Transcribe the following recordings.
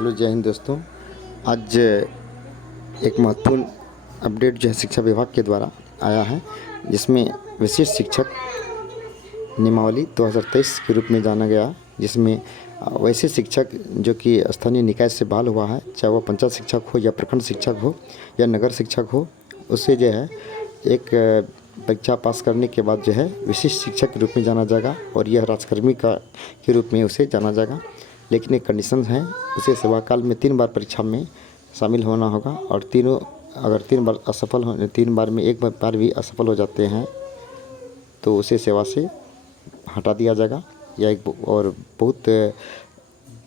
Hello, जय हिंद दोस्तों। आज एक महत्वपूर्ण अपडेट जो है शिक्षा विभाग के द्वारा आया है, जिसमें विशिष्ट शिक्षक नियमावली 2023 के रूप में जाना गया, जिसमें वैसे शिक्षक जो कि स्थानीय निकाय से बहाल हुआ है, चाहे वह पंचायत शिक्षक हो या प्रखंड शिक्षक हो या नगर शिक्षक हो, उससे जो है एक परीक्षा पास करने के बाद जो है विशिष्ट शिक्षक के रूप में जाना जाएगा और यह राजकर्मी के रूप में उसे जाना जाएगा। लेकिन एक कंडीशन है, उसे सेवाकाल में 3 बार परीक्षा में शामिल होना होगा और अगर 3 बार असफल हो, 3 बार में एक बार भी असफल हो जाते हैं तो उसे सेवा से हटा दिया जाएगा। यह एक और बहुत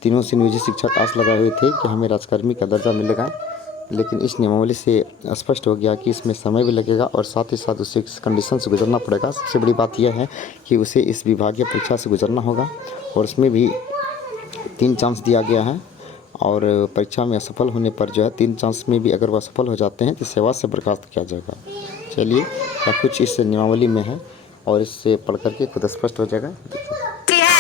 दिनों से नियोजित शिक्षक आस लगाए हुए थे कि हमें राजकर्मी का दर्जा मिलेगा, लेकिन इस नियमावली से स्पष्ट हो गया कि इसमें समय भी लगेगा और साथ ही साथ उसे इस कंडीशन से गुजरना पड़ेगा। सबसे बड़ी बात यह है कि उसे इस विभागीय परीक्षा से गुजरना होगा और उसमें भी 3 चांस दिया गया है और परीक्षा में असफल होने पर जो है 3 चांस में भी अगर वह असफल हो जाते हैं तो सेवा से बर्खास्त किया जाएगा। चलिए, या कुछ इस नियमावली में है और इससे पढ़ करके खुद स्पष्ट हो जाएगा।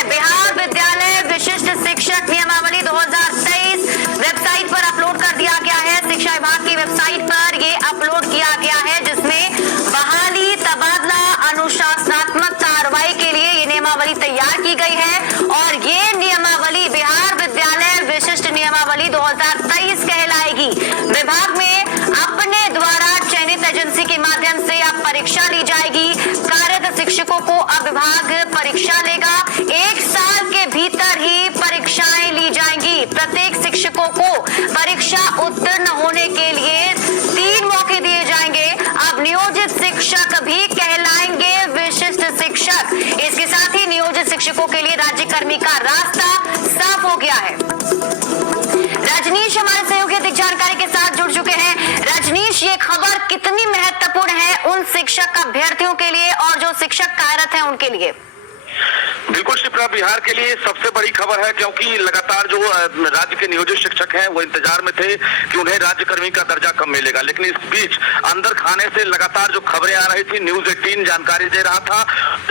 बिहार विद्यालय विशिष्ट शिक्षक नियमावली 2023 वेबसाइट पर अपलोड कर दिया गया है। शिक्षा विभाग की वेबसाइट पर ये अपलोड किया गया है, जिसमें बहाली, तबादला, अनुशासनात्मक कार्रवाई के लिए ये नियमावली तैयार की गई है और ये नियमावली बिहार विद्यालय विशिष्ट नियमावली 2023 कहलाएगी। विभाग में अपने द्वारा चयनित एजेंसी के माध्यम से अब परीक्षा ली जाएगी। कार्यरत शिक्षकों को अब विभाग परीक्षा लेगा। 1 साल के भीतर ही परीक्षाएं ली जाएंगी। प्रत्येक शिक्षकों को परीक्षा उत्तीर्ण होने के लिए 3 मौके दिए जाएंगे। अब नियोजित शिक्षक भी कहलाएंगे विशिष्ट शिक्षक। इसके साथ ही नियोजित शिक्षकों के लिए राज्यकर्मी का रास्ता साफ हो गया है। रजनीश हमारे सहयोगी अधिक जानकारी के साथ जुड़ चुके हैं। रजनीश, ये खबर कितनी महत्वपूर्ण है उन शिक्षक अभ्यर्थियों के लिए और जो शिक्षक कार्यरत हैं उनके लिए? बिल्कुल शिप्रा, बिहार के लिए सबसे बड़ी खबर है, क्योंकि लगातार जो राज्य के नियोजित शिक्षक हैं वो इंतजार में थे कि उन्हें राज्यकर्मी का दर्जा कब मिलेगा। लेकिन इस बीच अंदर खाने से लगातार जो खबरें आ रही थी, न्यूज 18 जानकारी दे रहा था।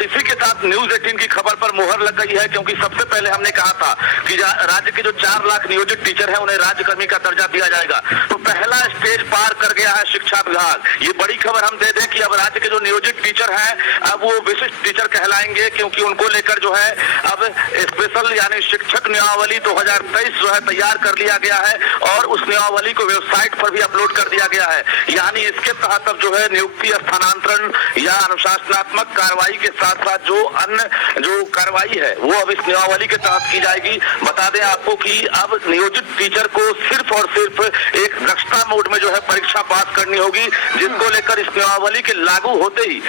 इसी के साथ न्यूज 18 की खबर पर मुहर लग गई है, क्योंकि सबसे पहले हमने कहा था कि राज्य के जो 4 लाख नियोजित टीचर है उन्हें राज्यकर्मी का दर्जा दिया जाएगा। तो पहला स्टेज पार कर गया है शिक्षा विभाग। ये बड़ी खबर हम दे दें कि अब राज्य के जो नियोजित टीचर हैं अब वो विशिष्ट टीचर कहलाएंगे, क्योंकि उनको लेकर जो है अब स्पेशल यानी शिक्षक नियमावली 2023 जो है तैयार कर लिया गया है और उस नियमावली को वेबसाइट पर भी अपलोड कर दिया गया है। यानी इसके तहत अब जो है नियुक्ति, स्थानांतरण या अनुशासनात्मक कार्रवाई के साथ साथ जो अन्य जो कार्रवाई है वो अब इस नियमावली के तहत की जाएगी। बता दें आपको कि अब नियोजित टीचर को सिर्फ और सिर्फ एक दक्षता मोड में जो है परीक्षा पास करनी होगी, जिसको लेकर इस नियमावली के लागू होते ही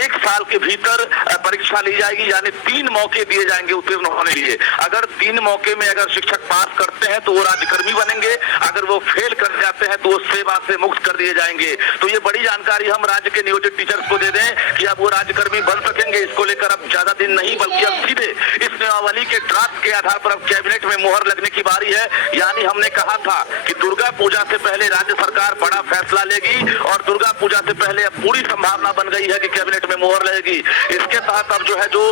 1 साल के भीतर परीक्षा ली जाएगी। यानी 3 मौके दिए जाएंगे उत्तीर्ण होने के लिए। अगर 3 मौके में अगर शिक्षक पास करते हैं तो वो राज्यकर्मी बनेंगे, अगर वो फेल कर जाते हैं तो वो सेवा से मुक्त कर दिए जाएंगे। तो ये बड़ी जानकारी हम राज्य के नियोजित टीचर्स को दे दें कि अब वो राज्यकर्मी बन सकेंगे। इसको लेकर अब ज्यादा दिन नहीं, बल्कि अब सीधे इस नियमावली के ड्राफ्ट के आधार पर अब कैबिनेट में मुहर लगने की बारी है। यानी हमने कहा था कि दुर्गा पूजा से पहले राज्य सरकार बड़ा फैसला लेगी और दुर्गा पूजा से पहले अब पूरी संभावना बन गई है कि कैबिनेट में मुहर लगेगी। इसके तहत अब जो है जो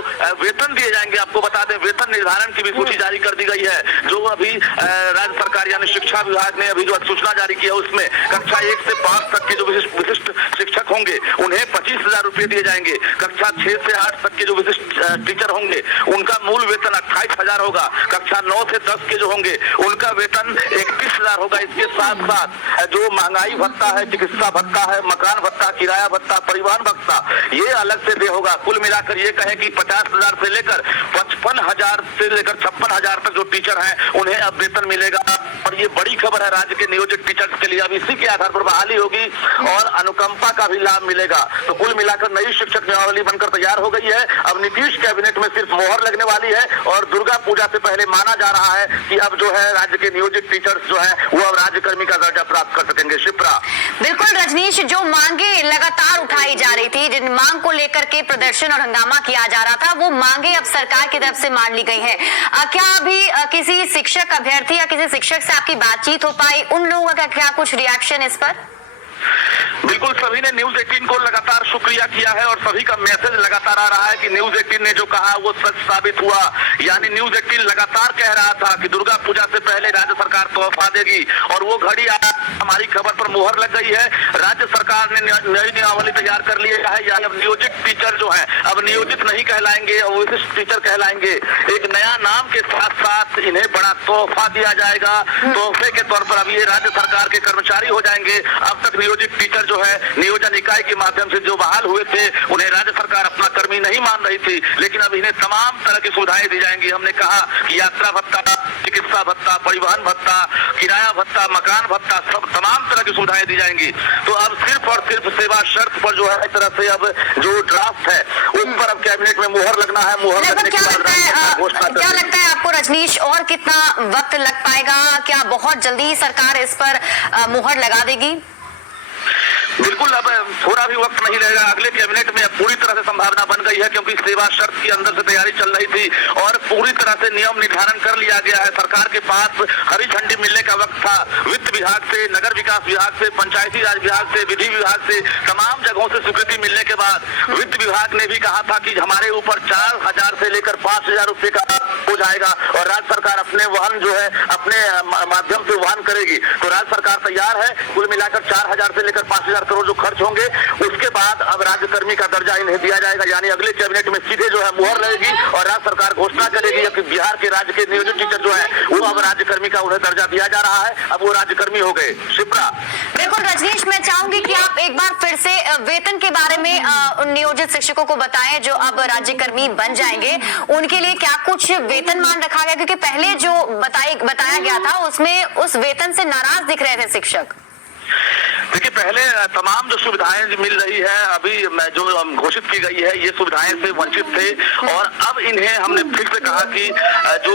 वेतन दिए जाएंगे, आपको बता दें वेतन निर्धारण की भी सूची जारी कर दी गई है। जो अभी राज्य सरकार यानी शिक्षा विभाग ने अभी जो सूचना जारी की है उसमें कक्षा 1 से 5 तक के जो विशिष्ट शिक्षक होंगे उन्हें 25,000 रुपए दिए जाएंगे। कक्षा 6 से 8 तक के जो विशिष्ट टीचर होंगे उनका मूल वेतन 28,000 होगा। कक्षा 9 से 10 के जो होंगे उनका वेतन 31,000 होगा। इसके साथ साथ जो महंगाई भत्ता है, चिकित्सा भत्ता है, मकान भत्ता, किराया भत्ता, परिवहन भत्ता, ये अलग से दे होगा। कुल मिलाकर ये कहे कि 50,000 से लेकर 55,000 से लेकर 56,000 तक जो टीचर हैं उन्हें अब वेतन मिलेगा। और ये बड़ी खबर है राज्य के नियोजित टीचर्स के लिए। अब इसी के आधार पर बहाली होगी और अनुकंपा का भी लाभ मिलेगा। तो कुल मिलाकर नई शिक्षक नियमावली बनकर तैयार हो गई है। अब नीतीश कैबिनेट में सिर्फ मोहर लगने वाली है और दुर्गा पूजा से पहले माना जा रहा है कि अब जो है राज्य के नियोजित टीचर्स जो है वो अब राज्यकर्मी का दर्जा प्राप्त कर सकेंगे। शिप्रा, बिल्कुल रजनीश, जो मांगे लगातार उठाई जा रही थी, जिन मांग को लेकर के प्रदर्शन और हंगामा किया जा रहा था, वो मांगे अब सरकार की तरफ से मान ली गई है। क्या अभी किसी शिक्षक अभ्यर्थी या किसी शिक्षक से आपकी बातचीत हो पाई? उन लोगों का क्या कुछ रिएक्शन इस पर? बिल्कुल, सभी ने न्यूज 18 को लगातार शुक्रिया किया है और सभी का मैसेज लगातार आ रहा है कि न्यूज 18 ने जो कहा वो सच साबित हुआ। यानी न्यूज 18 लगातार कह रहा था कि दुर्गा पूजा से पहले राज्य सरकार तोहफा देगी और वो घड़ी हमारी खबर पर मुहर लग गई है। राज्य सरकार ने नई नियमावली तैयार कर लिया है। यानी अब नियोजित टीचर जो है अब नियोजित नहीं कहलाएंगे और विशिष्ट टीचर कहलाएंगे। एक नया नाम के साथ साथ इन्हें बड़ा तोहफा दिया जाएगा। तोहफे के तौर पर अब ये राज्य सरकार के कर्मचारी हो जाएंगे। अब तक नियोजित टीचर जो है नियोजन इकाई के माध्यम से जो बहाल हुए थे उन्हें राज्य सरकार अपना कर्मी नहीं मान रही थी, लेकिन अब इन्हें तमाम तरह की सुविधाएं दी जाएंगी। हमने कहा कि यात्रा भत्ता, चिकित्सा भत्ता, परिवहन भत्ता, किराया भत्ता, मकान भत्ता, सब तमाम तरह की सुविधाएं दी जाएंगी। तो अब सिर्फ और सिर्फ सेवा शर्त पर जो है इस तरह से अब जो ड्राफ्ट है उस पर अब कैबिनेट में मुहर लगना है। मुहर लगने के बाद घोषणा क्या लगता है आपको रजनीश, और कितना वक्त लग पाएगा? क्या बहुत जल्दी ही सरकार इस पर मुहर लगा देगी? बिल्कुल, अब थोड़ा भी वक्त नहीं रहेगा। अगले कैबिनेट में पूरी तरह से संभावना बन गई है क्योंकि सेवा शर्त के अंदर से तैयारी चल रही थी और पूरी तरह से नियम निर्धारण कर लिया गया है। सरकार के पास हरी झंडी मिलने का वक्त था। वित्त विभाग से, नगर विकास विभाग से, पंचायती राज विभाग से, विधि विभाग से, तमाम जगहों से स्वीकृति मिलने के बाद वित्त विभाग ने भी कहा था कि हमारे ऊपर 4,000 से लेकर 5,000 रुपए का हो जाएगा और राज्य सरकार अपने वहन जो है अपने माध्यम से वहन करेगी। तो राज्य सरकार तैयार है। कुल मिलाकर 4,000 से लेकर 5,000 करोड़ जो खर्च होंगे उसके बाद अब राज्य कर्मी का दर्जा इन्हें दिया जाएगा। यानी अगले कैबिनेट में सीधे जो है मुहर लगेगी और राज्य सरकार घोषणा करेगी कि बिहार के राज्य के नियोजित टीचर जो है वो अब राज्य कर्मी का उन्हें दर्जा दिया जा रहा है। अब वो राज्य कर्मी हो गए। शिप्रा, बिल्कुल रजनीश, मैं चाहूंगी कि आप एक बार फिर से वेतन के बारे में उन नियोजित शिक्षकों को बताएं जो अब राज्य कर्मी बन जाएंगे। उनके लिए क्या कुछ वेतनमान रखा गया? क्योंकि पहले जो बताया गया था उसमें उस वेतन से नाराज दिख रहे थे शिक्षक। देखिए, पहले तमाम जो सुविधाएं मिल रही है अभी जो घोषित की गई है ये सुविधाएं से वंचित थे और अब इन्हें हमने फिर से कहा कि जो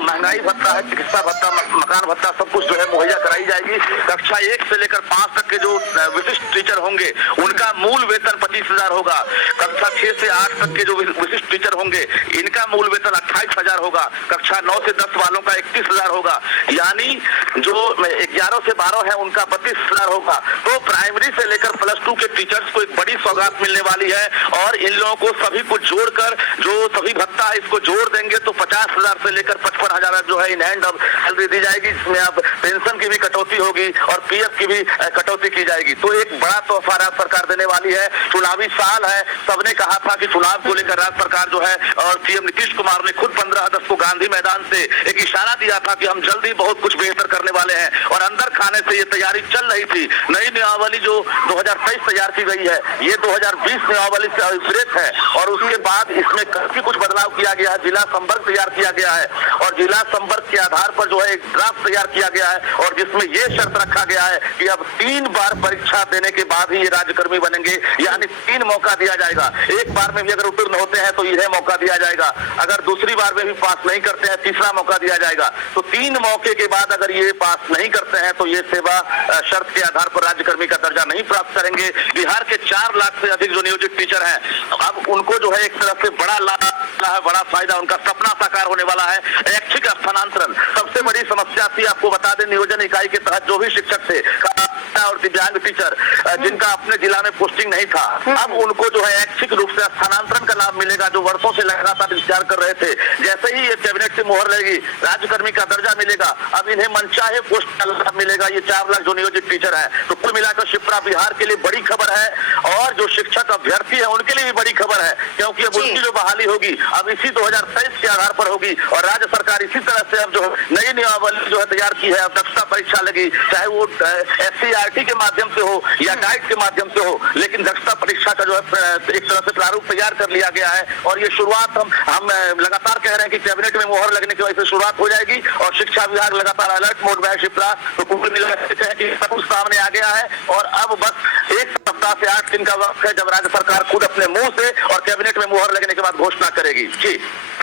महंगाई भत्ता है, चिकित्सा भत्ता, मकान भत्ता, सब कुछ जो है मुहैया कराई जाएगी। कक्षा 1 से लेकर 5 तक के जो विशिष्ट टीचर होंगे उनका मूल वेतन 25,000 होगा। कक्षा 6 से 8 तक के जो विशिष्ट टीचर होंगे इनका मूल वेतन 28,000 होगा। कक्षा 9 से 10 वालों का 31,000 होगा। यानी जो 11 से 12 है उनका 32,000 होगा। तो प्राइमरी से लेकर +2 के टीचर्स को एक बड़ी सौगात मिलने वाली है और इन लोगों को सभी को जोड़कर जो सभी भत्ता है इसको जोड़ देंगे तो 50,000 से लेकर 55,000 जो है इन हैंड अब सैलरी दी जाएगी, जिसमें अब पेंशन की भी कटौती होगी और पीएफ की भी कटौती की जाएगी। तो एक बड़ा तोहफा राज्य सरकार देने वाली है। चुनावी साल है, सबने कहा था कि चुनाव को लेकर राज्य सरकार जो है और सीएम नीतीश कुमार ने खुद 15 अगस्त को गांधी मैदान से एक इशारा दिया था कि हम जल्दी बहुत कुछ बेहतर करने वाले हैं और अंदर खाने से ये तैयारी चल रही थी। नई नियमावली जो 2023 तैयार की गई है ये 2020 नियमावली से अभिप्रेत है और उसके बाद इसमें काफी कुछ बदलाव किया गया है। जिला संपर्क तैयार किया गया है और जिला संपर्क के आधार पर जो है एक ड्राफ्ट तैयार किया गया है और जिसमें ये शर्त रखा गया है कि अब 3 बार परीक्षा देने के बाद ही ये राज्यकर्मी बनेंगे। यानी 3 मौका दिया जाएगा। एक बार में भी अगर उत्तीर्ण होते हैं तो इन्हें मौका दिया जाएगा, अगर दूसरी बार में भी पास नहीं करते हैं तीसरा मौका दिया जाएगा। तो 3 मौके के बाद अगर ये पास नहीं करते हैं तो ये सेवा शर्त के आधार पर राज्यकर्मी का दर्जा नहीं प्राप्त करेंगे। बिहार के 4 लाख से अधिक जो नियोजित टीचर हैं अब उनको जो है एक तरह से बड़ा लाभ है, बड़ा फायदा, उनका सपना साकार होने वाला है। ऐच्छिक स्थानांतरण सबसे बड़ी समस्या थी। आपको बता दें नियोजन इकाई के तहत जो भी शिक्षक थे और दिव्यांग टीचर जिनका अपने जिला में पोस्टिंग नहीं था अब उनको जो है ऐच्छिक रूप से स्थानांतरण का लाभ मिलेगा, जो वर्षों से लगातार इंतजार कर रहे थे। जैसे ही ये कैबिनेट से मुहर लगेगी राज्यकर्मी का दर्जा मिलेगा, अब इन्हें मनचाहे पोस्ट का लाभ मिलेगा। ये 4 लाख जो नियोजित टीचर है तो कुल मिलाकर शिप्रा बिहार के लिए बड़ी खबर है और जो शिक्षक अभ्यर्थी है उनके लिए भी बड़ी खबर है क्योंकि अब उनकी जो बहाली होगी अब इसी 2023 के आधार पर होगी और राज्य सरकार इसी तरह से अब जो नई नियमावली जो है तैयार की है। अब दक्षता परीक्षा लगी, चाहे वो SCRT के माध्यम से हो या डाइट के माध्यम से हो, लेकिन दक्षता परीक्षा का जो है एक तरह से प्रारूप तैयार कर लिया गया है और ये शुरुआत हम लगातार कह रहे हैं कि कैबिनेट में मुहर लगने की वजह से शुरुआत हो जाएगी और शिक्षा विभाग लगातार अलर्ट मोड में है। शिप्रा, तो कुल मिलाकर सब कुछ सामने आ गया है और अब बस 1 सप्ताह से 8 दिन का वक्त है जब राज्य सरकार खुद अपने मुंह से और कैबिनेट में मुहर लगने के बाद घोषणा करेगी। जी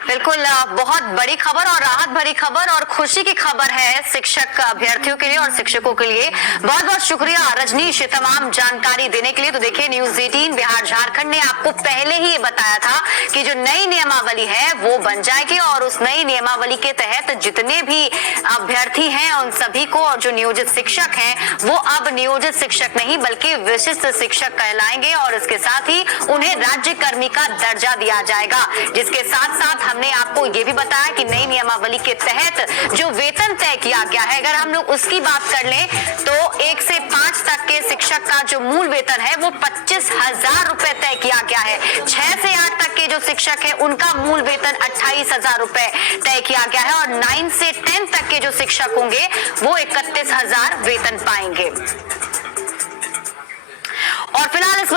बिल्कुल बहुत बड़ी खबर और राहत भरी खबर और खुशी की खबर है शिक्षक अभ्यर्थियों के लिए और शिक्षकों के लिए। बहुत बहुत शुक्रिया रजनीश तमाम जानकारी देने के लिए। तो देखिए न्यूज 18 बिहार झारखंड ने आपको पहले ही ये बताया था कि जो नई नियमावली है वो बन जाएगी और उस नई नियमावली के तहत जितने भी अभ्यर्थी हैं उन सभी को और जो नियोजित शिक्षक हैं वो अब नियोजित शिक्षक नहीं बल्कि विशिष्ट शिक्षक कहलाएंगे और इसके साथ ही उन्हें राज्य कर्मी का दर्जा दिया जाएगा। जिसके साथ साथ हमने आपको ये भी बताया कि नई नियमावली के तहत जो वेतन तय किया गया है, अगर हम लोग उसकी बात कर लें तो 1 से 5 तक के शिक्षक का जो मूल वेतन है वो 25,000 रुपए तय किया गया है। 6 से 8 तक के जो शिक्षक है उनका मूल वेतन 28,000 रुपए तय किया गया है और 9 से 10 तक के जो शिक्षक होंगे वो 31,000 वेतन पाएंगे। और फिलहाल इस